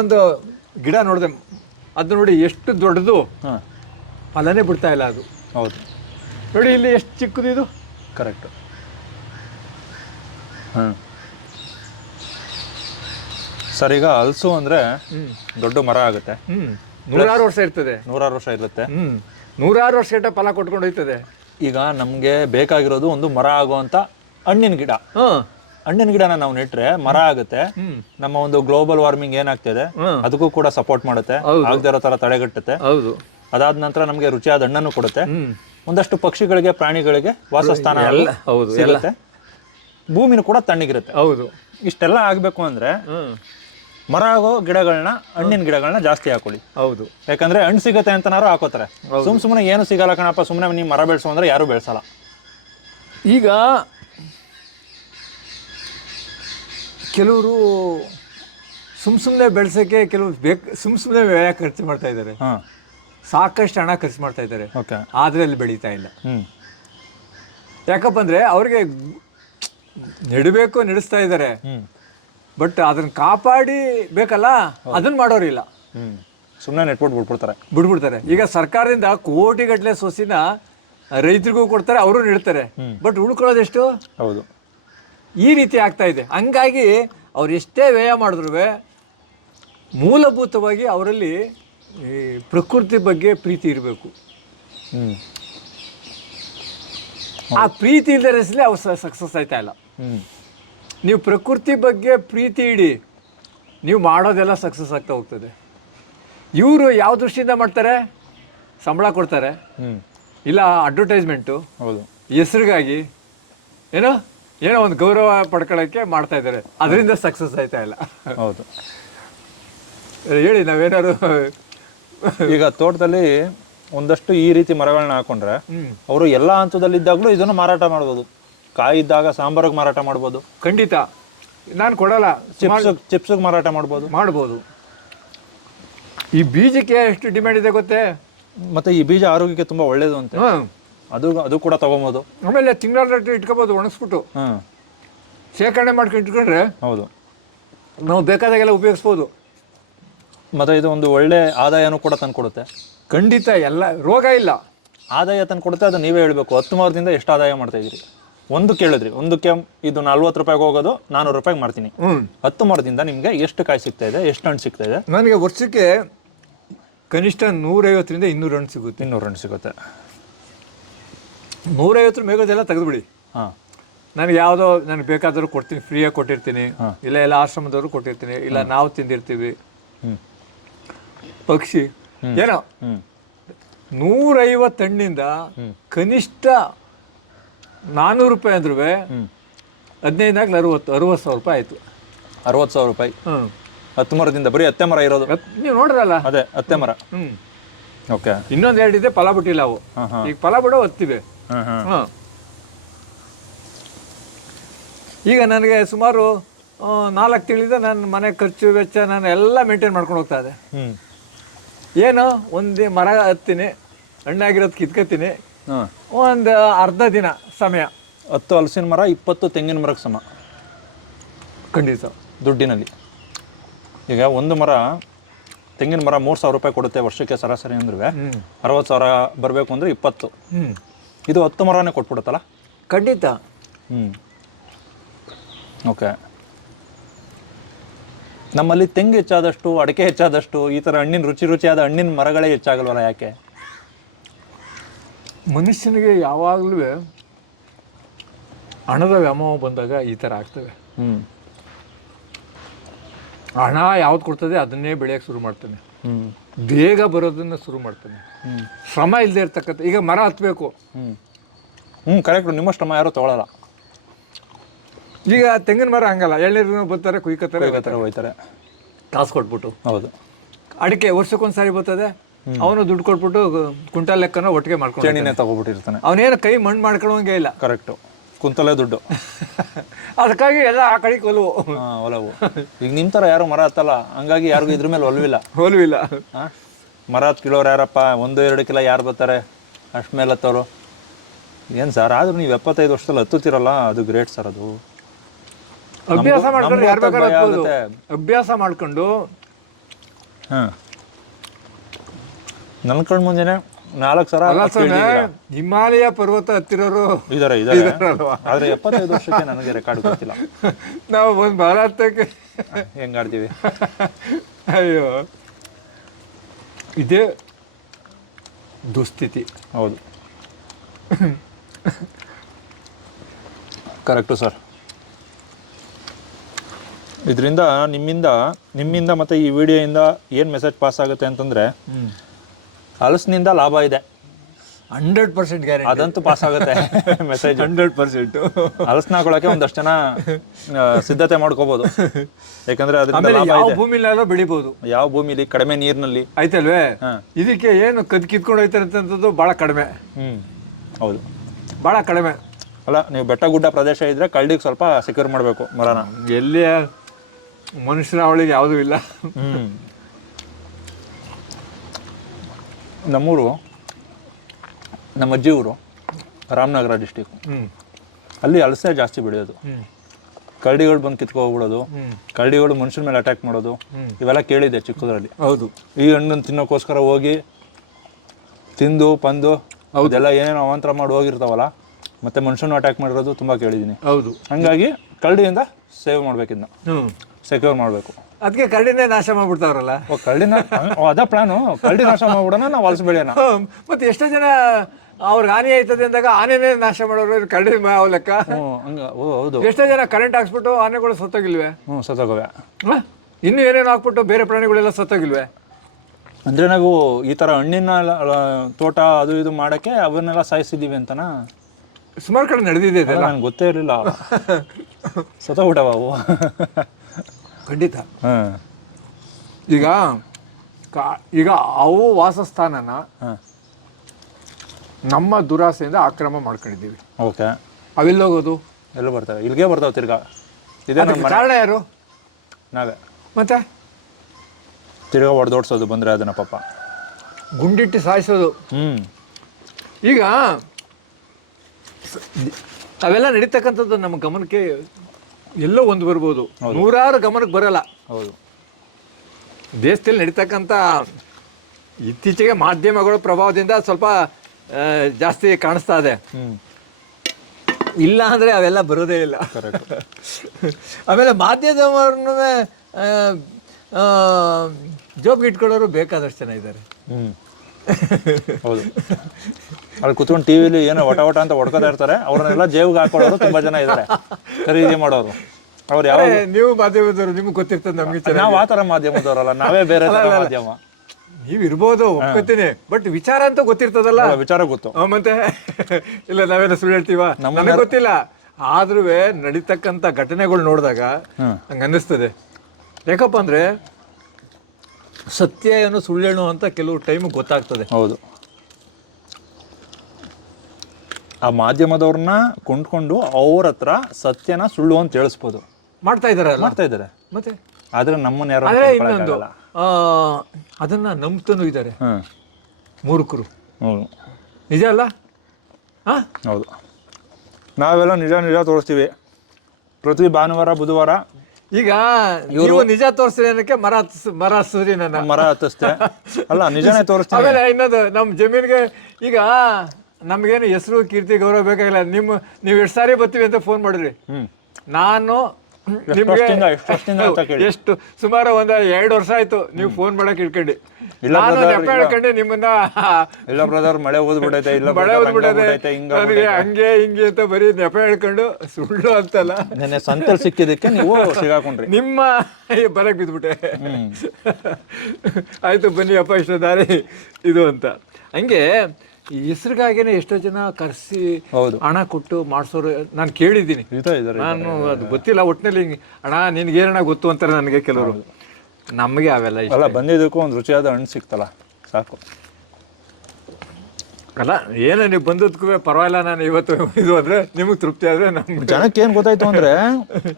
ಒಂದು ಗಿಡ ನೋಡಿದೆ. ಅದು ನೋಡಿ ಎಷ್ಟು ದೊಡ್ಡದು. ಹಾಂ. ಫಲನೇ ಬಿಡ್ತಾ ಇಲ್ಲ ಅದು. ಹೌದು. ನೋಡಿ ಇಲ್ಲಿ ಎಷ್ಟು ಚಿಕ್ಕದು ಇದು. ಕರೆಕ್ಟ್ ಹಾಂ. ಸರ್ ಈಗ ಹಲಸು ಅಂದರೆ ದೊಡ್ಡ ಮರ ಆಗುತ್ತೆ. ನೂರಾರು ವರ್ಷ ಇರ್ತದೆ. ನೂರಾರು ವರ್ಷ ಇರುತ್ತೆ. ನೂರಾರು ವರ್ಷ ಇಟ್ಟ ಫಲ ಕೊಟ್ಕೊಂಡು ಹೋಯ್ತದೆ. ಈಗ ನಮಗೆ ಬೇಕಾಗಿರೋದು ಒಂದು ಮರ ಆಗುವಂಥ ಹಣ್ಣಿನ ಗಿಡ. ಹಾಂ. ಹಣ್ಣಿನ ಗಿಡನ ನಾವು ನೆಟ್ರೆ ಮರ ಆಗುತ್ತೆ. ನಮ್ಮ ಒಂದು ಗ್ಲೋಬಲ್ ವಾರ್ಮಿಂಗ್ ಏನಾಗ್ತಿದೆ. ಅದಕ್ಕೂ ಕೂಡ ಸಪೋರ್ಟ್ ಮಾಡುತ್ತೆ. ಆಗದೆ ಇರೋ ಥರ ತಡೆಗಟ್ಟುತ್ತೆ. ಹೌದು. ಅದಾದ ನಂತರ ನಮಗೆ ರುಚಿಯಾದ ಹಣ್ಣನ್ನು ಕೊಡುತ್ತೆ. ಒಂದಷ್ಟು ಪಕ್ಷಿಗಳಿಗೆ ಪ್ರಾಣಿಗಳಿಗೆ ವಾಸಸ್ಥಾನ ಎಲ್ಲ ಹೌದು ಸಿಗುತ್ತೆ. ಭೂಮಿನ ಕೂಡ ತಣ್ಣಗಿರುತ್ತೆ. ಹೌದು. ಇಷ್ಟೆಲ್ಲ ಆಗಬೇಕು ಅಂದ್ರೆ ಮರ ಆಗೋ ಗಿಡಗಳನ್ನ ಹಣ್ಣಿನ ಗಿಡಗಳನ್ನ ಜಾಸ್ತಿ ಹಾಕೊಳ್ಳಿ. ಹೌದು. ಯಾಕಂದ್ರೆ ಹಣ್ಣು ಸಿಗುತ್ತೆ ಅಂತನಾರು ಹಾಕೋತಾರೆ. ಸುಮ್ ಸುಮ್ಮನೆ ಏನು ಸಿಗಲ್ಲ ಕಣಪ್ಪ ಸುಮ್ಮನೆ ನೀವು ಮರ ಬೆಳೆಸೋ ಅಂದ್ರೆ ಯಾರು ಬೆಳೆಸಲ್ಲ. ಈಗ ಕೆಲವರು ಸುಮ್ ಸುಮ್ಮನೆ ಬೆಳೆಸೋಕ್ಕೆ ಕೆಲವು ಬೇಕು ಸುಮ್ ಸುಮ್ಮನೆ ವ್ಯಯ ಖರ್ಚು ಮಾಡ್ತಾ ಇದ್ದಾರೆ. ಹಾ. ಸಾಕಷ್ಟು ಹಣ ಖರ್ಚು ಮಾಡ್ತಾ ಇದ್ದಾರೆ. ಓಕೆ. ಆದರೆ ಅಲ್ಲಿ ಬೆಳೀತಾ ಇಲ್ಲ. ಯಾಕಪ್ಪ ಅಂದರೆ ಅವ್ರಿಗೆ ನೆಡಬೇಕು ನಡೆಸ್ತಾ ಇದ್ದಾರೆ. ಬಟ್ ಅದನ್ನ ಕಾಪಾಡಿ ಬೇಕಲ್ಲ ಅದನ್ನ ಮಾಡೋರಿಲ್ಲ. ಹ್ಮ್. ಸುಮ್ಮನೆ ನೆಟ್ಬಿಟ್ಟು ಬಿಟ್ಬಿಡ್ತಾರೆ. ಬಿಡ್ಬಿಡ್ತಾರೆ ಈಗ ಸರ್ಕಾರದಿಂದ ಕೋಟಿಗಟ್ಟಲೆ ಸೊಸಿನ ರೈತರಿಗೂ ಕೊಡ್ತಾರೆ ಅವರು ನೀಡ್ತಾರೆ. ಬಟ್ ಉಳ್ಕೊಳ್ಳೋದೆಷ್ಟು? ಹೌದು. ಈ ರೀತಿ ಆಗ್ತಾ ಇದೆ. ಹಂಗಾಗಿ ಅವ್ರು ಎಷ್ಟೇ ವ್ಯಯ ಮಾಡಿದ್ರು ಮೂಲಭೂತವಾಗಿ ಅವರಲ್ಲಿ ಈ ಪ್ರಕೃತಿ ಬಗ್ಗೆ ಪ್ರೀತಿ ಇರಬೇಕು. ಆ ಪ್ರೀತಿ ಇಲ್ಲದ ಹೆಸರಲ್ಲಿ ಅವ್ರು ಸಕ್ಸಸ್ ಆಯ್ತಾ ಇಲ್ಲ. ನೀವು ಪ್ರಕೃತಿ ಬಗ್ಗೆ ಪ್ರೀತಿ ಇಡಿ ನೀವು ಮಾಡೋದೆಲ್ಲ ಸಕ್ಸಸ್ ಆಗ್ತಾ ಹೋಗ್ತದೆ. ಇವರು ಯಾವ ದೃಷ್ಟಿಯಿಂದ ಮಾಡ್ತಾರೆ? ಸಂಬಳ ಕೊಡ್ತಾರೆ. ಇಲ್ಲ ಅಡ್ವರ್ಟೈಸ್ಮೆಂಟು ಹೌದು. ಹೆಸ್ರಿಗಾಗಿ. ಏನೋ? ಏನೋ ಒಂದು ಗೌರವ ಪಡ್ಕೊಳ್ಳೋಕ್ಕೆ ಮಾಡ್ತಾ ಇದ್ದಾರೆ. ಅದರಿಂದ ಸಕ್ಸಸ್ ಆಯ್ತಾ ಇಲ್ಲ. ಹೌದು. ಹೇಳಿ ನಾವೇನಾದ್ರು ಈಗ ತೋಟದಲ್ಲಿ ಒಂದಷ್ಟು ಈ ರೀತಿ ಮರಗಳನ್ನ ಹಾಕೊಂಡ್ರೆ ಅವರು ಎಲ್ಲ ಹಂತದಲ್ಲಿದ್ದಾಗಲೂ ಇದನ್ನು ಮಾರಾಟ ಮಾಡ್ಬೋದು. ಕಾಯಿ ಇದ್ದಾಗ ಸಾಂಬಾರಿಗೆ ಮಾರಾಟ ಮಾಡ್ಬೋದು. ಖಂಡಿತ. ನಾನು ಕೊಡಲ್ಲ. ಚಿಪ್ಸ್ ಚಿಪ್ಸ್ಗೆ ಮಾರಾಟ ಮಾಡ್ಬೋದು. ಮಾಡ್ಬೋದು. ಈ ಬೀಜಕ್ಕೆ ಎಷ್ಟು ಡಿಮ್ಯಾಂಡ್ ಇದೆ ಗೊತ್ತೇ? ಮತ್ತೆ ಈ ಬೀಜ ಆರೋಗ್ಯಕ್ಕೆ ತುಂಬಾ ಒಳ್ಳೇದು ಅಂತ. ಹಾಂ. ಅದು ಅದು ಕೂಡ ತಗೊಬೋದು. ಆಮೇಲೆ ತಿಂಗಳ ಇಟ್ಕೋಬೋದು ಒಣಗಿಸ್ಬಿಟ್ಟು. ಹ್ಮ್ ಶೇಖರಣೆ ಮಾಡ್ಕೊಂಡು ಇಟ್ಕೊಂಡ್ರೆ ಹೌದು. ನಾವು ಬೇಕಾದಾಗೆಲ್ಲ ಉಪಯೋಗಿಸ್ಬೋದು. ಮತ್ತು ಇದು ಒಂದು ಒಳ್ಳೆ ಆದಾಯನೂ ಕೂಡ ತಂದ್ಕೊಡುತ್ತೆ. ಖಂಡಿತ ಎಲ್ಲ ರೋಗ ಇಲ್ಲ. ಆದಾಯ ತಂದ್ಕೊಡುತ್ತೆ ಅದು ನೀವೇ ಹೇಳಬೇಕು. ಹತ್ತು ಮಾರದಿಂದ ಎಷ್ಟು ಆದಾಯ ಮಾಡ್ತಾ ಇದ್ದೀರಿ? ಒಂದು ಕೇಳಿದ್ರಿ ಒಂದು ಒಂದಕ್ಕೆ ಇದು ನಲ್ವತ್ತು ರೂಪಾಯಿಗೆ ಹೋಗೋದು ನಾನ್ನೂರು ರೂಪಾಯಿಗೆ ಮಾಡ್ತೀನಿ ಹ್ಞೂ ಹತ್ತು ಮರದಿಂದ ನಿಮಗೆ ಎಷ್ಟು ಕಾಯಿ ಸಿಗ್ತಾ ಇದೆ ಎಷ್ಟು ಹಣ್ಣು ಸಿಗ್ತಾ ಇದೆ? ನನಗೆ ವರ್ಷಕ್ಕೆ ಕನಿಷ್ಠ ನೂರೈವತ್ತರಿಂದ ಇನ್ನೂರು ಹಣ್ಣು ಸಿಗುತ್ತೆ. ಇನ್ನೂರು ಹಣ್ಣು ಸಿಗುತ್ತೆ. ನೂರೈವತ್ತರ ಮೇಘದೆಲ್ಲ ತೆಗೆದುಬಿಡಿ. ಹಾಂ. ನನಗೆ ಯಾವುದೋ ನನಗೆ ಬೇಕಾದರೂ ಕೊಡ್ತೀನಿ ಫ್ರೀಯಾಗಿ ಕೊಟ್ಟಿರ್ತೀನಿ ಇಲ್ಲ ಎಲ್ಲ ಆಶ್ರಮದವರು ಕೊಟ್ಟಿರ್ತೀನಿ ಇಲ್ಲ ನಾವು ತಿಂದಿರ್ತೀವಿ. ಪಕ್ಷಿ. ಏನೋ? ನೂರೈವತ್ತು ಹಣ್ಣಿಂದ ಕನಿಷ್ಠ ನಾನ್ನೂರು ರೂಪಾಯಿ ಅಂದ್ರೂ ಹದಿನೈದು ಅರವತ್ತು ಅರುವತ್ತು ಸಾವಿರ ರೂಪಾಯಿ ಆಯಿತು. ಅರವತ್ತು ಸಾವಿರ ರೂಪಾಯಿ. ಹ್ಞೂ ಹತ್ತು ಮರದಿಂದ ಬರೀ ಹತ್ತೆ ಮರ ಇರೋದು. ನೀವು ನೋಡ್ರಲ್ಲ. ಅದೇ ಹತ್ತೆ ಮರ. ಹ್ಞೂ ಓಕೆ. ಇನ್ನೊಂದು ಎರಡಿದೆ ಫಲ ಬಿಟ್ಟಿಲ್ಲ ಅವು. ಈಗ ಫಲ ಬಿಡೋ ಹೊತ್ತಿವೆ. ಹಾಂ. ಈಗ ನನಗೆ ಸುಮಾರು ನಾಲ್ಕು ತಿಂಗಳಿಂದ ನನ್ನ ಮನೆ ಖರ್ಚು ವೆಚ್ಚ ನಾನು ಎಲ್ಲ ಮೇಂಟೈನ್ ಮಾಡ್ಕೊಂಡು ಹೋಗ್ತಾ ಇದೆ ಏನು? ಒಂದು ಮರ ಹತ್ತೀನಿ ಹಣ್ಣಾಗಿರೋದು ಕಿತ್ಕೊತೀನಿ. ಒಂದು ಅರ್ಧ ದಿನ ಸಮಯ. ಹತ್ತು ಹಲಸಿನ ಮರ ಇಪ್ಪತ್ತು ತೆಂಗಿನ ಮರಕ್ಕೆ ಸಮ. ಖಂಡಿತ. ದುಡ್ಡಿನಲ್ಲಿ. ಈಗ ಒಂದು ಮರ ತೆಂಗಿನ ಮರ ಮೂರು ಸಾವಿರ ರೂಪಾಯಿ ಕೊಡುತ್ತೆ ವರ್ಷಕ್ಕೆ ಸರಾಸರಿ ಅಂದ್ರೆ ಅರವತ್ತು ಸಾವಿರ ಬರಬೇಕು ಅಂದರೆ ಇಪ್ಪತ್ತು. ಇದು ಹತ್ತು ಮರನೇ ಕೊಟ್ಬಿಡುತ್ತಲ್ಲ? ಖಂಡಿತ. ಹ್ಞೂ ಓಕೆ. ನಮ್ಮಲ್ಲಿ ತೆಂಗು ಹೆಚ್ಚಾದಷ್ಟು ಅಡಿಕೆ ಹೆಚ್ಚಾದಷ್ಟು ಈ ಥರ ಹಣ್ಣಿನ ರುಚಿ ರುಚಿಯಾದ ಹಣ್ಣಿನ ಮರಗಳೇ ಹೆಚ್ಚಾಗಲ್ವಲ್ಲ ಯಾಕೆ? ಮನುಷ್ಯನಿಗೆ ಯಾವಾಗಲೂ ಹಣದ ವ್ಯಾಮೋಹ ಬಂದಾಗ ಈ ಥರ ಆಗ್ತವೆ ಹ್ಞೂ ಹಣ ಯಾವ್ದು ಕೊಡ್ತದೆ ಅದನ್ನೇ ಬೆಳೆಯೋಕ್ಕೆ ಶುರು ಮಾಡ್ತಾನೆ. ಹ್ಞೂ ಬೇಗ ಬರೋದನ್ನು ಶುರು ಮಾಡ್ತಾನೆ. ಹ್ಞೂ ಶ್ರಮ ಇಲ್ಲದೆ ಇರ್ತಕ್ಕಂಥ ಈಗ ಮರ ಹತ್ತಬೇಕು ಹ್ಞೂ ಕರೆಕ್ಟು ನಿಮ್ಮ ಶ್ರಮ ಯಾರೂ ತೊಗೊಳಲ್ಲ. ಈಗ ತೆಂಗಿನ ಮರ ಹಂಗಲ್ಲ. ಎಳ್ನೀರು ಬರ್ತಾರೆ ಕುಯ್ಕೋತಾರೆ ಈ ಥರ ಹೋಯ್ತಾರೆ. ಕಾಸು ಕೊಟ್ಬಿಟ್ಟು. ಹೌದು. ಅಡಿಕೆ ವರ್ಷಕ್ಕೊಂದು ಸಾರಿ ಬರ್ತದೆ. ಅವನು ದುಡ್ಡು ಕೊಟ್ಬಿಟ್ಟು ಕುಂಟಲ್ ಲೆಕ್ಕನ ಒಟ್ಟಿಗೆ ಮಾಡ್ಕೊಂಡು ಚೇಣಿನೇ ತಗೊಬಿಟ್ಟಿರ್ತಾನೆ. ಅವನೇನು ಕೈ ಮಣ್ಣು ಮಾಡ್ಕೊಳ್ಳೋಂಗೆ ಇಲ್ಲ. ಕರೆಕ್ಟು ಕುಂತಲೇ ದುಡ್ಡು. ಅದಕ್ಕಾಗಿ ಎಲ್ಲ ಆ ಕಡೆಗೆ ಒಲವು ಒಲವು. ಈಗ ನಿಮ್ಮ ಥರ ಯಾರು ಮರ ಹತ್ತಲ್ಲ. ಹಂಗಾಗಿ ಯಾರಿಗೂ ಇದ್ರ ಮೇಲೆ ಒಲವಿಲ್ಲ. ಒಲವಿಲ್ಲ. ಹಾಂ? ಮರ ಹತ್ತು ಕಿಲೋರು ಯಾರಪ್ಪ? ಒಂದು ಎರಡು ಕಿಲೋ ಯಾರು ಬರ್ತಾರೆ? ಅಷ್ಟು ಮೇಲೆ ಹತ್ತೋರು. ಏನು ಸರ್ ಆದರೂ ನೀವು ಎಪ್ಪತ್ತೈದು ವರ್ಷದಲ್ಲಿ ಹತ್ತುತ್ತೀರಲ್ಲ ಅದು ಗ್ರೇಟ್ ಸರ್ ಅದು. ಅಭ್ಯಾಸ ಮಾಡ್ಕೊಂಡು ಯಾರು ಬೇಕಾದ್ರೂ ಹತ್ಬೋದು. ಅಭ್ಯಾಸ ಮಾಡ್ಕೊಂಡು. ಹಾಂ. ನನ್ನ ಕಣ್ಣು ಮುಂಜಾನೆ ನಾಲ್ಕು ಸರ ಅಲ್ಲ ಸ್ವಾಮಿ ಹಿಮಾಲಯ ಪರ್ವತ ಹತ್ತಿರೋರು ಇದಾರೆ ಇದಾರೆ. ಇದಾರಲ್ವಾ? ಆದ್ರೆ ಎಪ್ಪತ್ತೈದು ವರ್ಷಕ್ಕೆ ನನಗೆ ರೆಕಾರ್ಡ್ ಗೊತ್ತಿಲ್ಲ. ನಾವು ಒಂದು ಭಾರತಕ್ಕೆ. ಹೆಂಗ್ ಆಡ್ತೀವಿ? ಅಯ್ಯೋ. ಇದೇ ದುಸ್ಥಿತಿ. ಹೌದು. ಕರೆಕ್ಟು ಸರ್ ಇದರಿಂದ ನಿಮ್ಮಿಂದ ನಿಮ್ಮಿಂದ ಮತ್ತು ಈ ವಿಡಿಯೋಯಿಂದ ಏನು ಮೆಸೇಜ್ ಪಾಸ್ ಆಗುತ್ತೆ ಅಂತಂದರೆ ಹಲಸಿನಿಂದ ಲಾಭ ಇದೆ. ಹಂಡ್ರೆಡ್ ಪರ್ಸೆಂಟ್ ಗ್ಯಾರಂಟಿ ಅದಂತೂ ಪಾಸ್ ಆಗುತ್ತೆ ಮೆಸೇಜ್ ಹಂಡ್ರೆಡ್ ಪರ್ಸೆಂಟ್. ಹಲಸಿನ ಹಾಕೊಳಕ್ಕೆ ಒಂದಷ್ಟು ಜನ ಸಿದ್ಧತೆ ಮಾಡ್ಕೋಬೋದು. ಯಾಕಂದ್ರೆ ಅದರಿಂದ ಯಾವ ಭೂಮಿಲಿ ಬೆಳಿಬಹುದು ಬೆಳಿಬೋದು. ಯಾವ ಭೂಮಿಲಿ? ಕಡಿಮೆ ನೀರಿನಲ್ಲಿ. ಆಯ್ತಲ್ವೇ. ಇದಕ್ಕೆ ಏನು ಕದ್ ಕಿತ್ಕೊಂಡು ಹೋಯ್ತಾರಂತದ್ದು ಬಹಳ ಕಡಿಮೆ. ಹ್ಮ್. ಹೌದು. ಭಾಳ ಕಡಿಮೆ. ಅಲ್ಲ ನೀವು ಬೆಟ್ಟ ಗುಡ್ಡ ಪ್ರದೇಶ ಇದ್ರೆ ಕಳ್ಳಿಗೆ ಸ್ವಲ್ಪ ಸೆಕ್ಯೂರ್ ಮಾಡಬೇಕು ಮರನ. ಎಲ್ಲಿ ಮನುಷ್ಯನ ಅವಳಿಗೆ ಯಾವುದೂ ಇಲ್ಲ. ಹ್ಮ್. ನಮ್ಮೂರು ನಮ್ಮ ಅಜ್ಜಿ ಊರು ರಾಮನಗರ ಡಿಸ್ಟಿಕ್ ಅಲ್ಲಿ ಅಳಸೆ ಜಾಸ್ತಿ ಬೆಳೆಯೋದು. ಕರಡಿಗಳು ಬಂದು ಕಿತ್ಕೋಗ್ಬಿಡೋದು ಕರಡಿಗಳು ಮನುಷ್ಯನ ಮೇಲೆ ಅಟ್ಯಾಕ್ ಮಾಡೋದು. ಇವೆಲ್ಲ ಕೇಳಿದೆ ಚಿಕ್ಕದ್ರಲ್ಲಿ ಹೌದು. ಈ ಹಣ್ಣನ್ನು ತಿನ್ನೋಕ್ಕೋಸ್ಕರ ಹೋಗಿ ತಿಂದು ಪಂದು ಅದೆಲ್ಲ ಏನೇನೋ ಅವಾಂತರ ಮಾಡಿ ಹೋಗಿರ್ತಾವಲ್ಲ ಮತ್ತೆ ಮನುಷ್ಯನ ಅಟ್ಯಾಕ್ ಮಾಡಿರೋದು ತುಂಬ ಕೇಳಿದ್ದೀನಿ. ಹೌದು. ಹಂಗಾಗಿ ಕರಡಿಯಿಂದ ಸೇವ್ ಮಾಡ್ಬೇಕಿದ್ನ. ಸೆಕ್ಯೂರ್ ಮಾಡಬೇಕು. ಅದಕ್ಕೆ ಕರಡಿನೇ ನಾಶ ಮಾಡ್ಬಿಡ್ತಾವ್ರಲ್ಲ. ಓ ಕರಡಿನ ಅದ ಪ್ಲಾನು ಕರಡಿ ನಾಶ ಮಾಡ್ಬಿಡೋಣ ನಾವು ಹೊಲಸು ಬೆಳೆಯೋಣ. ಮತ್ತೆ ಎಷ್ಟೋ ಜನ ಅವ್ರಿಗೆ ಹಾನಿ ಆಯ್ತದೆ ಅಂದಾಗ ಆನೆನೇ ನಾಶ ಮಾಡೋರು ಕರಡಿ ಲೆಕ್ಕ. ಹ್ಞೂ ಹಂಗ ಓ ಹೌದು. ಎಷ್ಟೋ ಜನ ಕರೆಂಟ್ ಹಾಕ್ಸ್ಬಿಟ್ಟು ಆನೆಗಳು ಸತ್ತೋಗಿಲ್ವೇ? ಹ್ಞೂ ಸತ್ತೋಗವೆ. ಇನ್ನು ಏನೇನು ಹಾಕ್ಬಿಟ್ಟು ಬೇರೆ ಪ್ರಾಣಿಗಳೆಲ್ಲ ಸತ್ತೋಗಿಲ್ವೇ? ಅಂದರೆ ನಾವು ಈ ಥರ ಹಣ್ಣಿನ ತೋಟ ಅದು ಇದು ಮಾಡೋಕ್ಕೆ ಅವನ್ನೆಲ್ಲ ಸಾಯಿಸಿದ್ದೀವಿ ಅಂತನಾ? ಸುಮಾರು ಕಡೆ ನಡೆದಿದೆ ಇದೆಲ್ಲ. ನನಗೆ ಗೊತ್ತೇ ಇರಲಿಲ್ಲ. ಸತೋಗ್ಬಿಟ್ಟವ ಅವು ಖಂಡಿತ. ಹಾಂ. ಈಗ ಕಾ- ಈಗ ಅವು ವಾಸಸ್ಥಾನನ ನಮ್ಮ ದುರಾಸೆಯಿಂದ ಆಕ್ರಮ ಮಾಡ್ಕೊಂಡಿದ್ದೀವಿ. ಓಕೆ. ಅವೆಲ್ಲೋಗೋದು ಎಲ್ಲ ಬರ್ತವೆ? ಇಲ್ಲಿಗೆ ಬರ್ತಾವೆ ತಿರ್ಗಾ. ಇದೇ ನಮ್ಮ ಕಾರಣ ಯಾರು? ನಾವೇ. ಮತ್ತೆ? ತಿರ್ಗಾ ಹೊಡೆದೋಡ್ಸೋದು ಬಂದರೆ ಅದನ್ನ ಪಾಪ. ಗುಂಡಿಟ್ಟು ಸಾಯಿಸೋದು. ಹ್ಞೂ ಈಗ ಅವೆಲ್ಲ ನಡೀತಕ್ಕಂಥದ್ದು ನಮ್ಮ ಗಮನಕ್ಕೆ ಎಲ್ಲೋ ಒಂದು ಬರ್ಬೋದು. ನೂರಾರು ಗಮನಕ್ಕೆ ಬರಲ್ಲ. ಹೌದು. ದೇಶದಲ್ಲಿ ನಡೀತಕ್ಕಂಥ ಇತ್ತೀಚೆಗೆ ಮಾಧ್ಯಮಗಳ ಪ್ರಭಾವದಿಂದ ಸ್ವಲ್ಪ ಜಾಸ್ತಿ ಕಾಣಿಸ್ತಾ ಇದೆ. ಇಲ್ಲ ಅಂದರೆ ಅವೆಲ್ಲ ಬರೋದೇ ಇಲ್ಲ. ಆಮೇಲೆ ಮಾಧ್ಯಮವ್ರನ್ನ ಜೋಬ್ಗೆ ಇಟ್ಕೊಳ್ಳೋರು ಬೇಕಾದಷ್ಟು ಜನ ಇದ್ದಾರೆ. ಹೌದು. ಅಲ್ಲಿ ಕುತ್ಕೊಂಡು ಟಿ ವಿಲಿ ಏನೋ ಒಟ ಒಟ ಅಂತ ಹೊಡ್ಕೋತಾ ಇರ್ತಾರೆ. ಅವ್ರನ್ನೆಲ್ಲ ಜೇಬ್ಗೆ ಹಾಕೊಳ್ಳೋರು ತುಂಬ ಜನ ಇದ್ದಾರೆ. ಖರೀದಿ ಮಾಡೋರು. ಅವ್ರು ಯಾವ ನೀವು ಮಾಧ್ಯಮದವರು ನಿಮ್ಗೆ ಗೊತ್ತಿರ್ತದೆ ನಮ್ಗೆ ನಾವು ಆ ಥರ ಮಾಧ್ಯಮದವರಲ್ಲ ನಾವೇ ಬೇರೆ ಥರ ಮಾಧ್ಯಮ. ನೀವು ಇರ್ಬೋದು ಒಪ್ಕೋತೀನಿ. ಬಟ್ ವಿಚಾರ ಅಂತ ಗೊತ್ತಿರ್ತದಲ್ಲ? ವಿಚಾರ ಗೊತ್ತು. ಮತ್ತೆ? ಇಲ್ಲ ನಾವೇನೋ ಸುಳ್ಳು ಹೇಳ್ತೀವ? ನಮಗೆ ಗೊತ್ತಿಲ್ಲ. ಆದ್ರೂ ನಡೀತಕ್ಕಂಥ ಘಟನೆಗಳು ನೋಡಿದಾಗ. ಹಂಗೆ ಅನ್ನಿಸ್ತದೆ. ಯಾಕಪ್ಪ ಅಂದ್ರೆ ಸತ್ಯ ಏನು ಸುಳ್ಳೇನು ಅಂತ ಕೆಲವು ಟೈಮ್ ಗೊತ್ತಾಗ್ತದೆ. ಹೌದು. ಆ ಮಾಧ್ಯಮದವ್ರನ್ನ ಕೊಂಡ್ಕೊಂಡು ಅವ್ರ ಹತ್ರ ಸತ್ಯನ ಸುಳ್ಳು ಅಂತ ತಿಳಿಸ್ಬೋದು ಮಾಡ್ತಾ ಇದಾರಲ್ಲ ಮಾಡ್ತಾ ಇದ್ದಾರೆ ಮತ್ತೆ? ಆದ್ರೆ ನಮ್ಮನ್ನ ಯಾರು ಆದ್ರೆ ಇನ್ನೊಂದು ಆ, ಅದನ್ನ ನಂಬ್ತಾನೂ ಇದ್ದಾರೆ ಹ್ಮ್. ಮೂರ್ಖರು. ಹೌದು. ನಿಜ ಅಲ್ಲ? ಹಾ ಹೌದು. ನಾವೆಲ್ಲ ನಿಜ ನಿಜ ತೋರಿಸ್ತೀವಿ. ಪ್ರತಿ ಭಾನುವಾರ ಬುಧವಾರ ಈಗ ನೀವು ನಿಜ ತೋರಿಸ್ರಿ ಅನ್ನಕ್ಕೆ ಮರ ಹತ್ಸ್- ಮರ ಹತ್ತಿಸ್ರಿ ನನ್ನ. ಮರ ಹತ್ತಿಸ್ತೆ. ಅಲ್ಲ ನಿಜನೇ ತೋರಿಸ್ತೀನಿ. ಆಮೇಲೆ ಇನ್ನೊಂದು ನಮ್ಮ ಜಮೀನಿಗೆ ಈಗ ನಮ್ಗೇನು ಹೆಸರು ಕೀರ್ತಿ ಗೌರವ ಬೇಕಾಗಿಲ್ಲ. ನಿಮ್ಮ ನೀವು ಎಷ್ಟು ಸಾರಿ ಬರ್ತೀವಿ ಅಂತ ಫೋನ್ ಮಾಡಿದ್ರಿ. ನಾನು ನಿಮ್ಗೆ ವರ್ಷದಿಂದ ಎಷ್ಟು ವರ್ಷದಿಂದ ಅಂತ ಕೇಳಿ. ಎಷ್ಟು ಸುಮಾರು ಒಂದ್ ಎರಡು ವರ್ಷ ಆಯ್ತು ನೀವು ಫೋನ್ ಮಾಡಕ್ ಇಟ್ಕೊಂಡು. ಇಲ್ಲ ನಾನು ನೆಪ ಹೇಳ್ಕೊಂಡು ನಿಮ್ಮನ್ನ. ಇಲ್ಲ ಬ್ರದರ್ ಮಳೆ ಓದ್ಬಿಟ್ಟೈತೆ ಇಲ್ಲ ಮಳೆ ಹಿಂಗೆ ನನಗೆ ಹಂಗೆ ಹಿಂಗೆ ಅಂತ ಬರೀ ನೆಪ ಹೇಳ್ಕೊಂಡು ಸುಳ್ಳು ಅಂತಲ್ಲ. ನೆನ್ನೆ ಸಂತಲ್ ಸಿಕ್ಕಿದ್ದಕ್ಕೆ ನೀವು ಸಿಗಾಕೊಂಡ್ರಿ. ನಿಮ್ಮ ಬರಕ್ ಬಿದ್ಬಿಟ್ಟೆ. ಆಯ್ತು ಬನ್ನಿ ಅಪ್ಪ ಇಷ್ಟ ದಾರಿ ಇದು ಅಂತ. ಹಂಗೆ ಈ ಹೆಸರಿಗಾಗೇನೆ ಎಷ್ಟೋ ಜನ ಕರೆಸಿ ಹೌದು. ಹಣ ಕೊಟ್ಟು ಮಾಡಿಸೋರು ನಾನು ಕೇಳಿದ್ದೀನಿ. ನಾನು ಅದು ಗೊತ್ತಿಲ್ಲ ಒಟ್ಟಿನಲ್ಲಿ ಹಿಂಗೆ ಅಣ್ಣ ನಿನ್ಗೇನಣ್ಣ ಗೊತ್ತು ಅಂತಾರೆ ನನಗೆ ಕೆಲವರು. ನಮಗೆ ಅವೆಲ್ಲ ಇಷ್ಟ ಅಲ್ಲ ಬಂದಿದ್ದಕ್ಕೂ ಒಂದು ರುಚಿಯಾದ ಹಣ್ಣು ಸಿಕ್ತಲ್ಲ ಸಾಕು. ಅಲ್ಲ ಏನೇ ನೀವು ಬಂದದ್ಕೂ ಪರವಾಗಿಲ್ಲ ನಾನು ಇವತ್ತು ಇದು ಅಂದ್ರೆ ನಿಮಗೆ ತೃಪ್ತಿ ಆದ್ರೆ ನಮ್ಗೆ ಜನಕ್ಕೆ ಏನ್ ಗೊತ್ತಾಯ್ತು ಅಂದ್ರೆ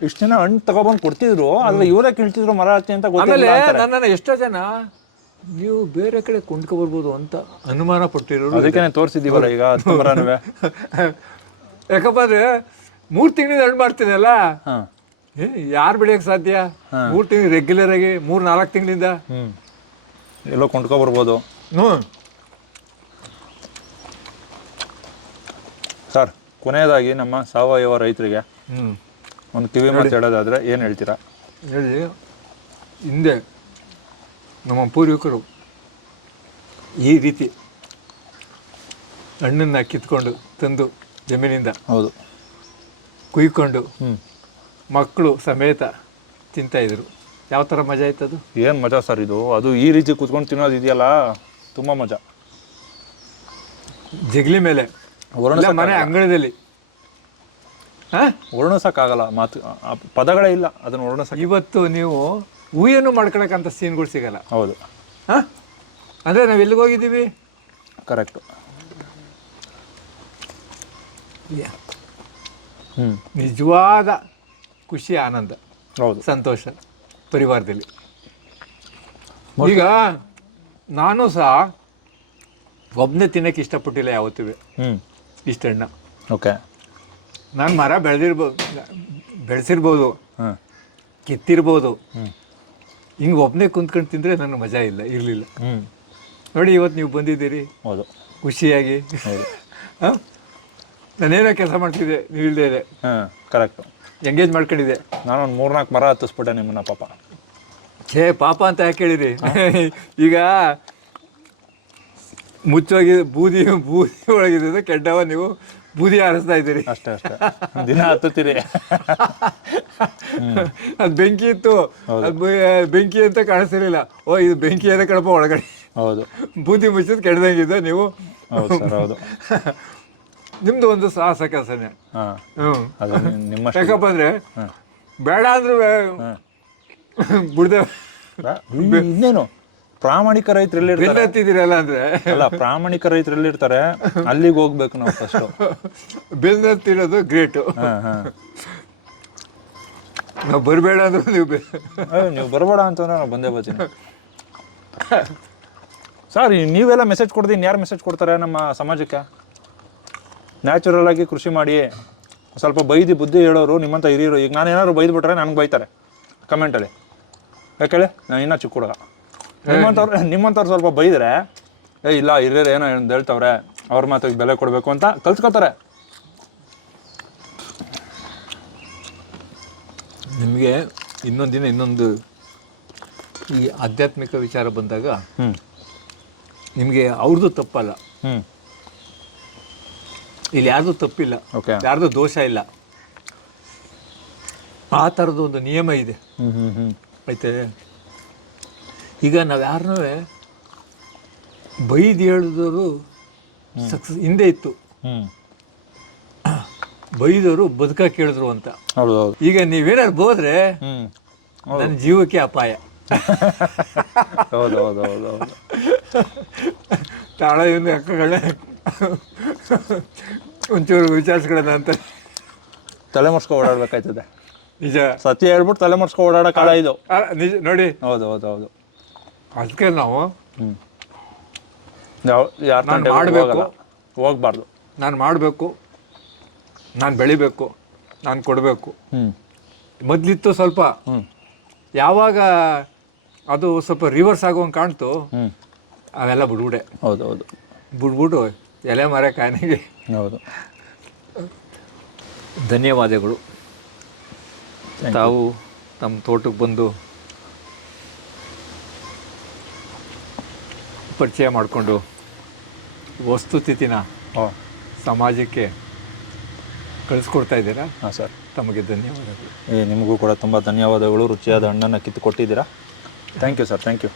ಇಷ್ಟ ಜನ ಹಣ್ಣು ತಗೊಬಂದು ಕೊಡ್ತಿದ್ರು ಆದ್ರೆ ಇವರೇ ಕೀಳ್ತಿದ್ರು ಮರ ಹಚ್ಚಿ ಅಂತ ಆಮೇಲೆ ಗೊತ್ತಿಲ್ಲ. ನನ್ನನ್ನು ಎಷ್ಟೋ ಜನ ನೀವು ಬೇರೆ ಕಡೆ ಕೊಂಡ್ಕೊ ಬರ್ಬೋದು ಅಂತ ಅನುಮಾನ ಪಟ್ಟಿರೋರು ಅದಕ್ಕೆ ತೋರಿಸಿದೀವಲ್ಲ ಈಗ ಹತ್ತು ಮರನುವೆ ಯಾಕಪ್ಪ ಅಂದ್ರೆ ಮೂರ್ ತಿಂಗಳಿಂದ ಹಣ್ಣು ಮಾಡ್ತೀನಲ್ಲ ಹಾ. ಯಾರು ಬೆಳೆಯಕ್ ಸಾಧ್ಯ? ಮೂರ್ ತಿಂಗಳು ರೆಗ್ಯುಲರ್ ಆಗಿ ಮೂರ್ ನಾಲ್ಕು ತಿಂಗಳಿಂದ. ಹ್ಞೂ ಎಲ್ಲೋ ಕೊಂಡ್ಕೊಬರ್ಬೋದು ಹ್ಞೂ. ಸರ್ ಕೊನೆಯದಾಗಿ ನಮ್ಮ ಸಾವಯವ ರೈತರಿಗೆ ಹ್ಞೂ ಒಂದು ಕಿವಿ ಮಾತು ಹೇಳೋದಾದ್ರೆ ಏನು ಹೇಳ್ತೀರಾ? ಹೇಳಿ. ಹಿಂದೆ ನಮ್ಮ ಪೂರ್ವಿಕರು ಈ ರೀತಿ ಹಣ್ಣನ್ನು ಕಿತ್ಕೊಂಡು ತಂದು ಜಮೀನಿಂದ ಹೌದು. ಕುಯ್ಕೊಂಡು ಹ್ಞೂ ಮಕ್ಕಳು ಸಮೇತ ತಿಂತಾಯಿದ್ರು ಯಾವ ಥರ ಮಜಾ ಆಯ್ತದು ಏನು ಮಜಾ ಸರ್ ಇದು? ಅದು ಈ ರೀತಿ ಕುತ್ಕೊಂಡು ತಿನ್ನೋದು ಇದೆಯಲ್ಲ? ತುಂಬ ಮಜಾ. ಜಗಲಿ ಮೇಲೆ. ವರ್ಣ ಮನೆ ಅಂಗಳದಲ್ಲಿ. ಹಾಂ? ವರ್ಣಿಸೋಕ್ಕಾಗಲ್ಲ. ಮಾತು ಆ ಪದಗಳೇ ಇಲ್ಲ. ಅದನ್ನು ವರ್ಣಿಸಕ್ಕೆ ಇವತ್ತು ನೀವು ಹೂಯನ್ನು ಮಾಡ್ಕೊಳಕ್ಕಂಥ ಸೀನ್ಗಳು ಸಿಗಲ್ಲ. ಹೌದು. ಹಾಂ? ಅಂದರೆ ನಾವು ಎಲ್ಲಿಗೆ ಹೋಗಿದ್ದೀವಿ? ಕರೆಕ್ಟು. ಹ್ಞೂ ನಿಜವಾದ ಖುಷಿ ಆನಂದ ಹೌದು. ಸಂತೋಷ ಪರಿವಾರದಲ್ಲಿ. ಈಗ ನಾನು ಸಹ ಒಬ್ಬನೇ ತಿನ್ನಕ್ಕೆ ಇಷ್ಟಪಟ್ಟಿಲ್ಲ ಯಾವತ್ತೂ. ಹ್ಞೂ ಇಷ್ಟಣ್ಣ. ಓಕೆ. ನಾನು ಮರ ಬೆಳೆದಿರ್ಬೋದು ಬೆಳೆಸಿರ್ಬೋದು. ಹಾಂ. ಕಿತ್ತಿರ್ಬೋದು. ಹ್ಞೂ ಹಿಂಗೆ ಒಬ್ಬನೇ ಕುಂತ್ಕೊಂಡು ತಿಂದರೆ ನನಗೆ ಮಜಾ ಇಲ್ಲ ಇರಲಿಲ್ಲ. ಹ್ಞೂ ನೋಡಿ ಇವತ್ತು ನೀವು ಬಂದಿದ್ದೀರಿ. ಹೌದು. ಖುಷಿಯಾಗಿ. ಹಾಂ? ನಾನೇನೋ ಕೆಲಸ ಮಾಡ್ತಿದ್ದೆ ನೀವು ಇಲ್ಲದೇ ಇದೆ. ಹಾಂ ಕರೆಕ್ಟು ಎಂಗೇಜ್ ಮಾಡ್ಕೊಂಡಿದ್ದೆ. ನಾನೊಂದು ಮೂರ್ನಾಲ್ಕು ಮರ ಹತ್ತಿಸ್ಬಿಟ್ಟೆ ನಿಮ್ಮನ್ನ ಪಾಪ. ಛೇ ಪಾಪ ಅಂತ ಯಾಕೆ ಹೇಳಿರಿ? ಈಗ ಮುಚ್ಚೋಗಿ ಬೂದಿ ಬೂದಿ ಒಳಗಿದ್ದು ಕೆಟ್ಟವ ನೀವು. ಬೂದಿ ಹಾರಿಸ್ತಾ ಇದ್ದೀರಿ. ಅಷ್ಟೇ ಅಷ್ಟೇ. ದಿನ ಹತ್ತುತ್ತೀರಿ. ಅದು ಬೆಂಕಿ ಇತ್ತು. ಅದು ಬೆಂಕಿ ಅಂತ ಕಾಣಿಸ್ತಿರ್ಲಿಲ್ಲ. ಓ ಇದು ಬೆಂಕಿ ಏನೋ ಕಡಪ ಒಳಗಡೆ. ಹೌದು. ಬೂದಿ ಮುಚ್ಚಿದ್ ಕೆಡ್ದಂಗಿದ್ದ ನೀವು. ಹೌದು ಸರ್ ಹೌದು. ನಿಮ್ದು ಒಂದು ಸಾಹಸ ಕೆಲಸನೇ ಹಾಂ. ಹ್ಞೂ ಅದು ನಿ- ನಿಮ್ಮಷ್ಟು ಯಾಕಪ್ಪ ಅಂದ್ರೆ ಬೇಡ ಅಂದ್ರೆ ಬಿಡ್ದೆ ಇನ್ನೇನು? ಪ್ರಾಮಾಣಿಕ ರೈತರು ಎಲ್ಲಿ ಬೆನ್ನತ್ತಿದ್ದೀರಲ್ಲ ಅಂದ್ರೆ. ಅಲ್ಲ ಪ್ರಾಮಾಣಿಕ ರೈತರು ಎಲ್ಲಿರ್ತಾರೆ ಅಲ್ಲಿಗೆ ಹೋಗ್ಬೇಕು ನಾವು ಫಸ್ಟ್ ಬೆನ್ನತ್ತಿರೋದು ಗ್ರೇಟು. ಹಾಂ ಹಾಂ. ನಾವು ಬರಬೇಡ ಅಂದ್ರೆ ನೀವು ನೀವು ಬರಬೇಡ ಅಂತಂದ್ರೆ ನಾವು ಬಂದೇ ಬರ್ತೀನಿ. ಸರ್ ನೀವೆಲ್ಲ ಮೆಸೇಜ್ ಕೊಡ್ತೀನಿ ಯಾರು ಮೆಸೇಜ್ ಕೊಡ್ತಾರೆ ನಮ್ಮ ಸಮಾಜಕ್ಕೆ? ನ್ಯಾಚುರಲ್ ಆಗಿ ಕೃಷಿ ಮಾಡಿ ಸ್ವಲ್ಪ ಬೈದು ಬುದ್ಧಿ ಹೇಳೋರು ನಿಮ್ಮಂತ ಹಿರಿಯರು ಈಗ ನಾನು ಏನಾದ್ರು ಬೈದು ಬಿಟ್ರೆ ನನಗೆ ಬೈತಾರೆ ಕಮೆಂಟಲ್ಲಿ ಯಾಕೇಳಿ ನಾನು ಇನ್ನೂ ಚಿಕ್ಕ ಹುಡುಗ. ನಿಮ್ಮಂಥವ್ರು ನಿಮ್ಮಂಥವ್ರು ಸ್ವಲ್ಪ ಬೈದರೆ ಏ ಇಲ್ಲ ಹಿರಿಯರು ಏನೋ ಅಂತ ಹೇಳ್ತವ್ರೆ ಅವ್ರ ಮಾತಿಗೆ ಬೆಲೆ ಕೊಡಬೇಕು ಅಂತ ಕಲ್ತ್ಕೊತಾರೆ ನಿಮಗೆ ಇನ್ನೊಂದು ದಿನ ಇನ್ನೊಂದು ಈ ಆಧ್ಯಾತ್ಮಿಕ ವಿಚಾರ ಬಂದಾಗ ಹ್ಞೂ ನಿಮಗೆ ಅವ್ರದ್ದು ತಪ್ಪಲ್ಲ. ಹ್ಞೂ ಇಲ್ಲಿ ಯಾರ್ದು ತಪ್ಪಿಲ್ಲ. ಓಕೆ ಯಾರ್ದು ದೋಷ ಇಲ್ಲ. ಆ ಥರದ ಒಂದು ನಿಯಮ ಇದೆ. ಹ್ಞೂ ಹ್ಞೂ ಹ್ಞೂ ಐತೆ ಈಗ ನಾವು ಯಾರನ್ನೂ ಬೈದು ಹೇಳಿದವರು ಸಕ್ಸಸ್ ಹಿಂದೆ ಇತ್ತು. ಹ್ಞೂ ಬೈದವರು ಬದುಕ ಕೇಳಿದ್ರು ಅಂತ. ಹೌದು ಹೌದು. ಈಗ ನೀವೇನಾದ್ರು ಹೋದ್ರೆ ಹ್ಞೂ ನನ್ನ ಜೀವಕ್ಕೆ ಅಪಾಯ. ಹೌದು ಹೌದು ಹೌದು ಹೌದು. ತಾಳ ಇವ್ನ ಅಕ್ಕಗಳೇ. ಒಂಚೂರು ವಿಚಾರಿಸ್ಕೊಳ್ಳೋಣ ಅಂತ. ತಲೆ ಮರ್ಸ್ಕೊ ಓಡಾಡ್ಬೇಕಾಯ್ತದೆ. ನಿಜ. ಸತ್ಯ ಹೇಳ್ಬಿಟ್ಟು ತಲೆ ಮರ್ಸ್ಕೊ ಓಡಾಡೋ ಕಾಲ ಇದು. ಆ, ನಿಜ ನೋಡಿ. ಹೌದು ಹೌದು ಹೌದು. ಅದಕ್ಕೆ ನಾವು ಹ್ಞೂ ಯಾವ ಯಾರು ನಾನ್ ಮಾಡ್ಬೇಕು. ಹೋಗ್ಬಾರ್ದು. ನಾನು ಮಾಡಬೇಕು. ನಾನು ಬೆಳಿಬೇಕು. ನಾನು ಕೊಡಬೇಕು. ಹ್ಞೂ ಮೊದಲಿತ್ತು ಸ್ವಲ್ಪ. ಹ್ಞೂ ಯಾವಾಗ ಅದು ಸ್ವಲ್ಪ ರಿವರ್ಸ್ ಆಗುವಂಗೆ ಕಾಣ್ತು ಹ್ಞೂ ಅವೆಲ್ಲ ಬಿಡ್ಬಿಡೆ. ಹೌದು ಹೌದು. ಬಿಡ್ಬಿಟ್ಟು ಎಲೆ ಮರ ಕಾಣಿಗೆ ಹೌದು. ಧನ್ಯವಾದಗಳು. ತಾವು ತಮ್ಮ ತೋಟಕ್ಕೆ ಬಂದು ಪರಿಚಯ ಮಾಡಿಕೊಂಡು ವಸ್ತುಸ್ಥಿತಿನ ಸಮಾಜಕ್ಕೆ ಕಳಿಸ್ಕೊಡ್ತಾ ಇದ್ದೀರಾ? ಹಾಂ ಸರ್. ತಮಗೆ ಧನ್ಯವಾದಗಳು. ಏ ನಿಮಗೂ ಕೂಡ ತುಂಬ ಧನ್ಯವಾದಗಳು. ರುಚಿಯಾದ ಹಣ್ಣನ್ನು ಕಿತ್ತು ಕೊಟ್ಟಿದ್ದೀರಾ? Thank you sir thank you